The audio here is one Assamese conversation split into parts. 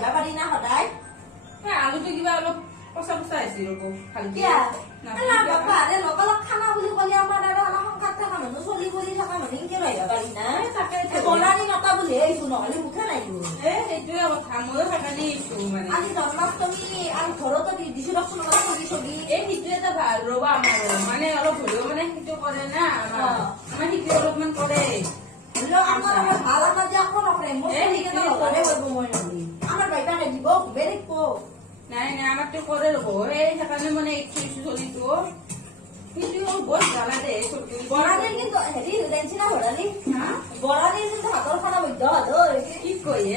আহিবা পাৰি না সদায় আলুটো কিবা অলপ পচা পচা আহিছে ৰ'ব ভালকে বাবা আৰে লগালগ খানা বুলি ক'লে আমাৰ আৰু আমাৰ সংসাৰ থকা মানুহ চলি কৰি থকা মানুহ কিয় আহিবা পাৰি না বনানি নটা বুলি আহিছো নহ'লে মুখে নাহিব সেইটোৱে কথা ময়ো থাকালি মানে আজি জন্মাষ্টমী আৰু ঘৰতো দিছো ৰচোন ছবি ছবি সেইটো এটা ভাল ৰ'বা আমাৰো মানে অলপ হ'লেও মানে সেইটো কৰে না আমাৰ সেইটো অলপমান কৰে আমাৰ ভাল আমাৰ যে আকৌ নকৰে মই মই নকৰি আমাৰ বাইপাকে দিব বেলেগ কওক নাই নাই আমাৰতো কৰে ৰ'ব সেইকাৰণে মানে চলিটো কিন্তু বৰ জ্বালা দে বৰালিৰ কিন্তু হেৰি জানিছিনা ভৰালি বৰালিৰ কিন্তু হাতৰ খানা বৈধ কি কয়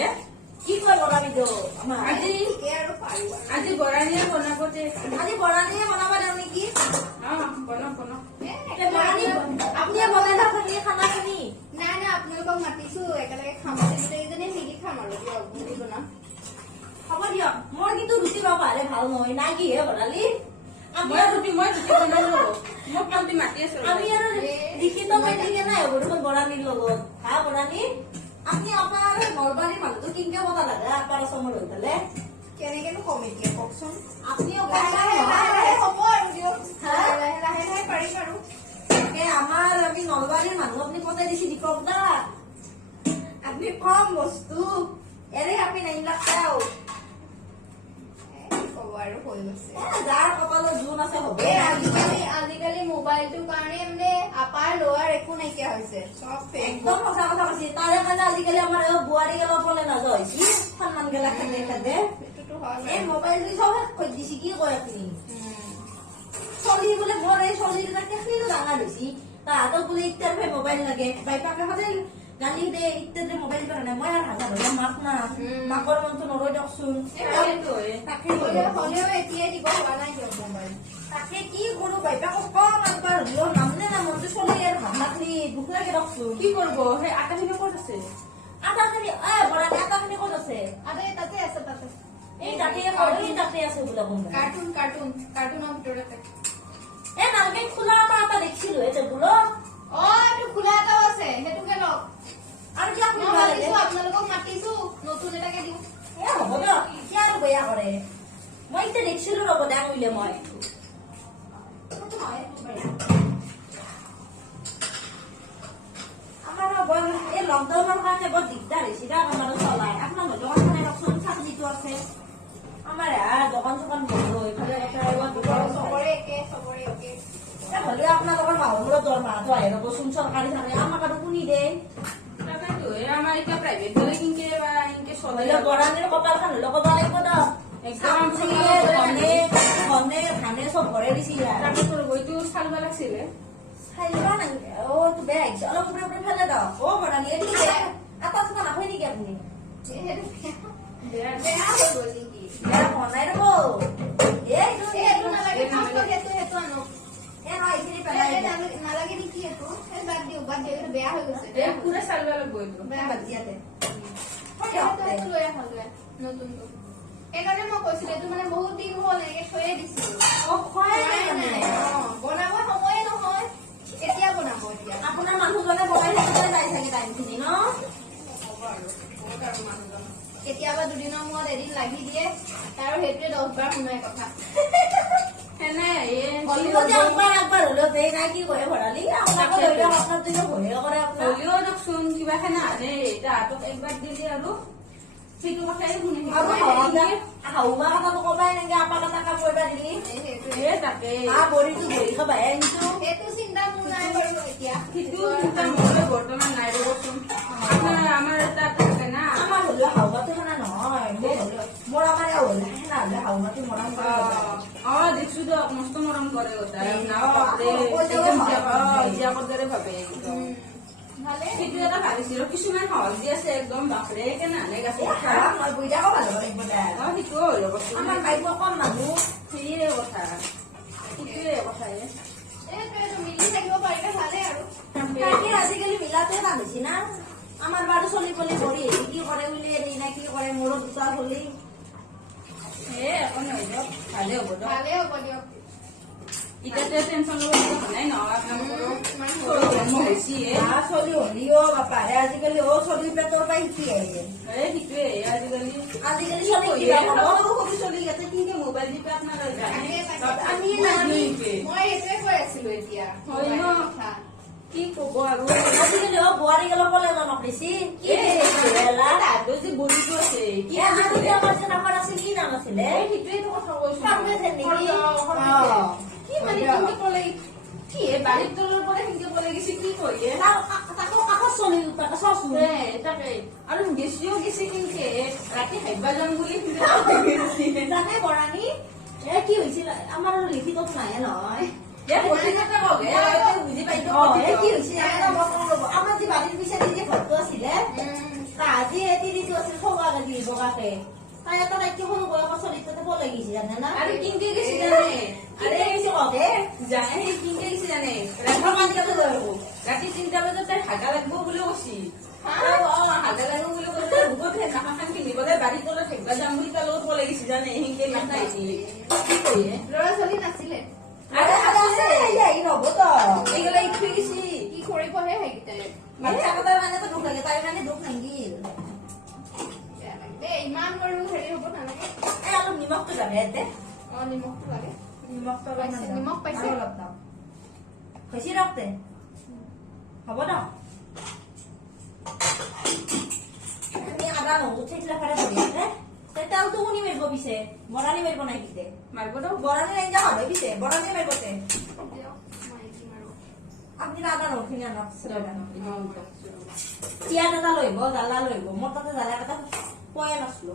কি কয় বৰালিটো আজি বৰালিয়ে বনাব দে আজি বৰালিয়ে বনাব দেও নেকি বনাওক আপুনিয়ে বনাই থাকি খানাখিনি নাই নাই আপোনালোকক মাতিছো একেলগে খাম গোটেইজনে মিলি খাম আৰু দিয়ক বনাম হ'ব দিয়ক মই কিন্তু ৰুটি পাবা ভাল নহয় নাই কিহে বনালি মই ৰুটি বনালো মোক কামটি মাতি আছো আমি আৰু লিখিত মেট্ৰিকে নাই হ'ব দেখোন বৰালিৰ লগত হা বৰালি আপুনি আপোনাৰ নলবাৰীৰ মানুহটো কিনকে বনা লাগে আপাৰ অসমৰ হৈ পেলাই কেনেকেনো কম এতিয়া কওকচোন আপুনিও হ'ব আৰু দিয়ক লাহে লাহে পাৰিম আৰু আমাৰ আমি নলবাৰীৰ মানুহ আপুনি পতাই দিছি দীপক দা আপুনি কম বস্তু এৰে আপুনি নাইলাক খাও ক'ব আৰু হৈ গৈছে যাৰ কপালত জোন আছে হ'ব আজিকালি মোবাইলটোৰ কাৰণে মানে আপাৰ লোৱাৰ একো নাইকিয়া হৈছে চব একদম সঁচা কথা কৈছে তাৰে কাৰণে আজিকালি আমাৰ বোৱাৰী গেলা পলে নাযায় কি সন্মান গেলা খেদে সেইটোতো হয় এই মোবাইলটো চব কৈ দিছি কি কয় আপুনি চলি বোলে মোৰ এই চলিৰ কেখনিও ডাঙৰ হৈছি তাহাঁতক বোলে ইত্যাৰ ভাই মোবাইল লাগে বাইপাকে সদায় গালি দে ইত্যাৰ যে মোবাইল কাৰণে মই আৰু হাজাৰ হাজাৰ মাক না মাকৰ মনটো নৰৈ দিয়কচোন তাকে হ'লেও এতিয়াই দিব হোৱা নাই দিয়ক মোবাইল তাকে কি কৰো বাইপাকক কম একবাৰ হ'লেও নামনে না মনটো চলি আৰু ভাবনাখিনি দুখ লাগে দিয়কচোন কি কৰিব সেই আটাখিনি ক'ত আছে আটাখিনি বৰালি আটাখিনি ক'ত আছে তাতে আছে তাতে এই তাতে আছে বোলে কোনোবা কাৰ্টুনৰ ভিতৰতে নালকে খোলা এটা দেখিছিলো এই টেবুল এইটো খোলা এটাও আছে সেইটোকে লওক আৰু কি আপুনি আপোনালোকক মাতিছো নতুন এটাকে দিওঁ হ'ব দিয়ক এতিয়া আৰু বেয়া কৰে মই এতিয়া দেখিছিলো ৰ'ব ডাঙ উইলে মই আমাৰ এই লকডাউনৰ কাৰণে বৰ দিগদাৰ হৈছে আমাৰ চলাই আপোনাৰ দোকান খানে ৰকচোন চাকৰিটো আছে আমাৰ দোকান চোকান বন্ধ এইফালে চবৰে একে হ'লেও আপোনালোকৰ মাহৰ মূৰত দৰমহাটো আহে ৰ'বচোন চৰকাৰী থাকে আমাক আৰু শুনি দে আমাৰ এতিয়া প্ৰাইভেট গ'লে কিনকে বা ইনকে চলে বৰালিৰ কপাল খান হ'লে ক'ব লাগিব ন একদম ধানে চব ভৰাই দিছি বইটো চালবা লাগছিলে চাইবা নাই তো বেয়া আহিছে অলপ উপৰে উপৰে ফেলে দাও বৰালি এটা চোকা নাপায় নেকি আপুনি বেয়া বেয়া হৈ গ'ল নেকি বেয়া বনাই ৰ'ব সেইটো নালাগে সেইটো আনো নালাগে নেকি এইটো বাদ দিওঁ বেয়া হৈ গৈছে পুৰা চালবা লাগব এইটো বেয়া বাদ দিয়াতে লৈ আহা নতুনটো সেইকাৰণে মই কৈছিলো এইটো মানে বহুত দিন হ'ল এনেকে থৈয়ে দিছিলো বনাব সময়ে নহয় এতিয়া বনাব এতিয়া আপোনাৰ মানুহজনে বনাই থাকিবলৈ যাই থাকে টাইমখিনি ন কেতিয়াবা দুদিনৰ মূৰত এদিন লাগি দিয়ে আৰু সেইটোৱে 10 বাৰ শুনাই কথা কিবা খানা তাহাঁতক একবাৰ দিলে আৰু সেইটো কথাই শুনি হাউমা কথাটো কবাই নেকি আপা কথা কাম কৰিবা দিলি তাকে বৰিটো বহি খাবাই আনিছো সেইটো চিন্তা মোৰ নাই বাৰু এতিয়া সেইটো চিন্তা মোৰ বৰ্তমান নাই ৰ'বচোন আমাৰ তাত থাকে না আমাৰ হ'লেও হাউমাটো খানা নহয় মোৰ আমাৰ হ'লে খানা হ'লে হাউমাটো মৰম কৰে দেখছো দিয়ক মস্ত মৰম কৰে দৰে ভাবে সেইটো এটা ভাবিছিলো কিছুমান সহজ দি আছে একদম বাপৰে কেনে গাছে মই বুইদাও ভাল লাগিব সেইটো হৈ আমাৰ বাইক কম মানুহ সেইয়ে কথা সেইটোৱে কথাই মিলি থাকিব পাৰিলে ভালে আৰু আজিকালি মিলাতে ভাল হৈছে না আমাৰ বাৰু চলি পলি কৰি কি কৰে বুলি কি কৰে মোৰো দুটা চলি একো নহয় দিয়ক ভালে হ'ব দিয়ক এতিয়াতে টেনচন ল'ব লগা নাই নহয় আপোনালোকৰো ইমান সৰু জন্ম হৈছে চলি হলিও বাপাৰে আজিকালি চলি পেটৰ পৰা শিকি আহিলে সেইটোৱে আজিকালি আজিকালি কি চলি কৰিয়ে? কিবা সৰু খবৰ সৰু সৰু চলি আছে কি কি মোবাইল টিপে আপোনালোকে জানে আমি মই সেইটোৱে কৈ আছিলো এতিয়া হয় ন? মোবাইলৰ কথা। কি ক'ব আৰু আজিকালি বোৱাৰী গেলা কলেজত বেছি কি তাহাঁতৰ যে বডিটো আছে কি আমাৰ আছিল কি নাম আছিলে সেইটোৱেতো কথা কৈছো পাৰ্মেছে নেকি? কি মানে কেনেকে ক'লে কি বাৰীৰ তলৰ পৰা সেনেকে ক'লে গৈছে কি কৰিয়ে তাকো কাষত চলি তাকে চাচোন তাকে আৰু গেছিও গেছি কেনেকে ৰাতি খাইবা যাম বুলি জানে বৰাণী কি হৈছিল আমাৰ লিখিতত নাহে নহয় বুজি পাইছো কি হৈছিল আমাৰ যে বাৰীৰ পিছাৰি যে ঘৰটো আছিলে তাহাঁতি তিৰিটো আছিল সৰুৱা গাড়ী বগাকে তাই এটা ৰাতি সৰু বয়সৰ চলিতে ব লাগিছে জানে না আৰু কিনকে গেছি জানে আৰে গৈছে কওঁতে জানে কিনকে গেছি জানে ৰাতি 3টা বজাত তাই হাগা লাগব বুলি কৈছি হাগা লাগব বুলি কৈছে বহুত নাখান কিনিবলৈ বাৰীৰ তলত থাকিবা যাম বুলি তাৰ লগত ক'লে গেছি জানে সেনেকে নাখাই কি কৰিয়ে ল'ৰা ছোৱালী নাছিলে ৰ'ব তো এইগিলা ইথৈ গেছি কি কৰিবহে সেইকেইটাই বাচ্চা কেইটাৰ কাৰণেতো দুখ লাগে তাইৰ কাৰণে দুখ নাগিল বেয়া লাগে দেই ইমান বাৰু হেৰি হ'ব নালাগে অলপ নিমখটো যাবে ইয়াতে নিমখটো লাগে নিমখটো পাইছে, নিমখ পাইছে? অলপ দাম হৈছে ৰখতে হ'ব ন তুমি আদা নহৰু থেকিলে ফালে ধৰি আছে তেলটো শুনি মাৰিব পিছে বৰালি মাৰিব নাই পিছে মাৰিব দক বৰালি আঞ্জা খাবে পিছে বৰালি মাৰিবতে দিয়ক মই কি মাৰো আপুনি আদা নহৰুখিনি আনক পিয়াজ এটা লৈ আহিব জ্বালা লৈ আহিব মোৰ তাতে জ্বালা এটা পোৱাই নাছিলো